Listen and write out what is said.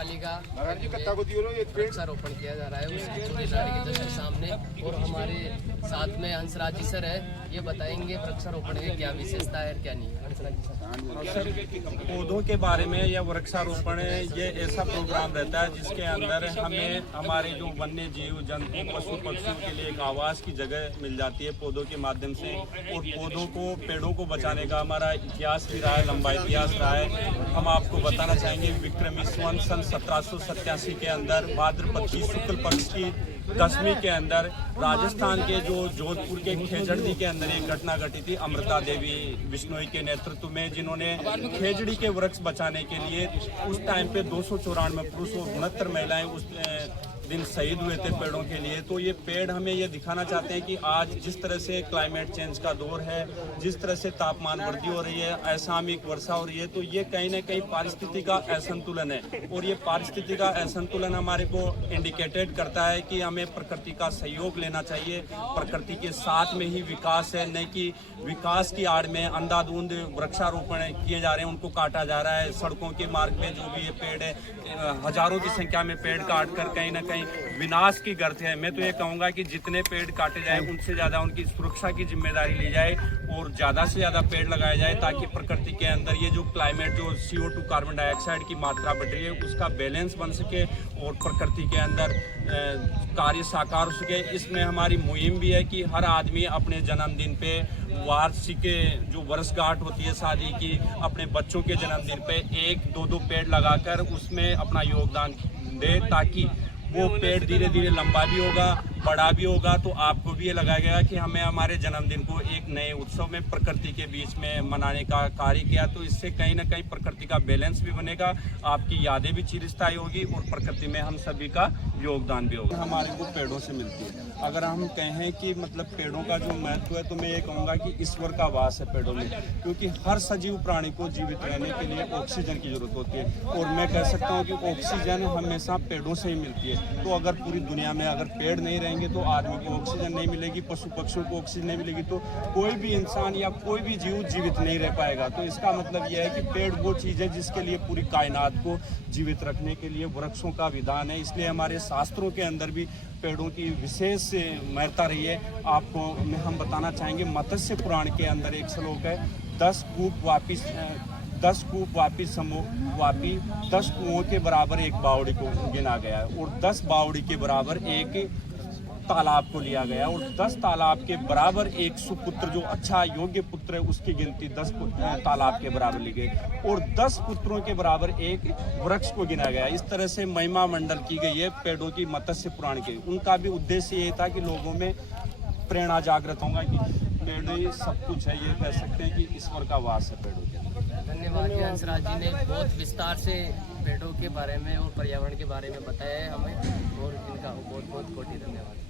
पालिका वृक्षारोपण किया जा रहा है उसकी जिम्मेदारी के जस्ट सामने। और हमारे साथ में हंसराज जी सर है, ये बताएंगे वृक्षारोपण की क्या विशेषता है क्या नहीं। हंसराज जी सर, पौधों के बारे में या वृक्षारोपण ये ऐसा प्रोग्राम रहता है जिसके अंदर हमें हमारे जो वन्य जीव जंतु पशु पक्षियों के लिए एक आवास की जगह मिल जाती है पौधों के माध्यम से। और पौधों को पेड़ों को बचाने का हमारा इतिहास भी रहा है, लंबा इतिहास रहा है। हम आपको बताना चाहेंगे विक्रमी संवत सन 1787 के अंदर भाद्रपद की शुक्ल पक्ष की दशमी के अंदर राजस्थान के जो जोधपुर के खेजड़ी के अंदर एक घटना घटी थी अमृता देवी बिश्नोई के नेतृत्व में, जिन्होंने खेजड़ी के वृक्ष बचाने के लिए उस टाइम पे 294 पुरुष और 69 महिलाएं उस दिन शहीद हुए थे पेड़ों के लिए। तो ये पेड़ हमें ये दिखाना चाहते हैं कि आज जिस तरह से क्लाइमेट चेंज का दौर है, जिस तरह से तापमान वृद्धि हो रही है, असामयिक वर्षा हो रही है, तो ये कहीं ना कहीं पारिस्थितिकी का असंतुलन है। और ये पारिस्थितिकी का असंतुलन हमारे को इंडिकेटेड करता है कि हमें प्रकृति का सहयोग लेना चाहिए। प्रकृति के साथ में ही विकास है, नहीं कि विकास की आड़ में अंधाधुंध वृक्षारोपण किए जा रहे हैं, उनको काटा जा रहा है। सड़कों के मार्ग में जो भी ये पेड़ है, हजारों की संख्या में पेड़ काट कर कहीं ना कहीं विनाश की गर्त है। मैं तो ये कहूँगा कि जितने पेड़ काटे जाए उनसे ज़्यादा उनकी सुरक्षा की जिम्मेदारी ली जाए और ज़्यादा से ज़्यादा पेड़ लगाए जाए, ताकि प्रकृति के अंदर ये जो क्लाइमेट जो CO2 कार्बन डाइऑक्साइड की मात्रा बढ़ रही है उसका बैलेंस बन सके और प्रकृति के अंदर कार्य साकार हो सके। इसमें हमारी मुहिम भी है कि हर आदमी अपने जन्मदिन पे वार्षिक जो वर्षगांठ होती है शादी की, अपने बच्चों के जन्मदिन पे 1-2 पेड़ लगाकर उसमें अपना योगदान दे, ताकि वो पेड़ धीरे धीरे लंबा भी होगा, बड़ा भी होगा। तो आपको भी ये लगाया गया कि हमें हमारे जन्मदिन को एक नए उत्सव में प्रकृति के बीच में मनाने का कार्य किया, तो इससे कहीं ना कहीं प्रकृति का बैलेंस भी बनेगा, आपकी यादें भी चिरस्थायी होगी और प्रकृति में हम सभी का योगदान भी होगा। हमारे को पेड़ों से मिलती है। अगर हम कहें कि मतलब पेड़ों का जो महत्व है, तो मैं ये कहूँगा कि ईश्वर का वास है पेड़ों में, क्योंकि हर सजीव प्राणी को जीवित रहने के लिए ऑक्सीजन की जरूरत होती है। और मैं कह सकता हूँ कि ऑक्सीजन हमेशा पेड़ों से ही मिलती है। तो अगर पूरी दुनिया में अगर पेड़ नहीं रहेंगे तो आदमी को ऑक्सीजन नहीं मिलेगी, पशु पक्षियों को ऑक्सीजन नहीं मिलेगी, तो कोई भी इंसान या कोई भी जीव जीवित नहीं रह पाएगा। तो इसका मतलब यह है कि पेड़ वो चीज़ है जिसके लिए पूरी कायनात को जीवित रखने के लिए वृक्षों का विधान है। इसलिए हमारे शास्त्रों के अंदर भी पेड़ों की विशेष महत्ता रही है। आपको हम बताना चाहेंगे मत्स्य पुराण के अंदर एक श्लोक है, 10 कूप वापी समूह वापी 10 कुओं के बराबर एक बावड़ी को गिना गया है, और 10 बावड़ी के बराबर एक तालाब को लिया गया, और 10 तालाब के बराबर एक सुपुत्र जो अच्छा योग्य पुत्र है उसकी गिनती 10 तालाब के बराबर ली गई, और 10 पुत्रों के बराबर एक वृक्ष को गिना गया। इस तरह से महिमा मंडल की गई है पेड़ों की मत्स्य पुराण के। उनका भी उद्देश्य ये था कि लोगों में प्रेरणा जागृत होगा कि पेड़ ही सब कुछ है। ये कह सकते हैं कि ईश्वर का वास है पेड़ों के। धन्यवाद जी, हंसराज जी ने बहुत विस्तार से पेड़ों के बारे में और पर्यावरण के बारे में बताया है हमें, और इनका बहुत बहुत कोटि धन्यवाद।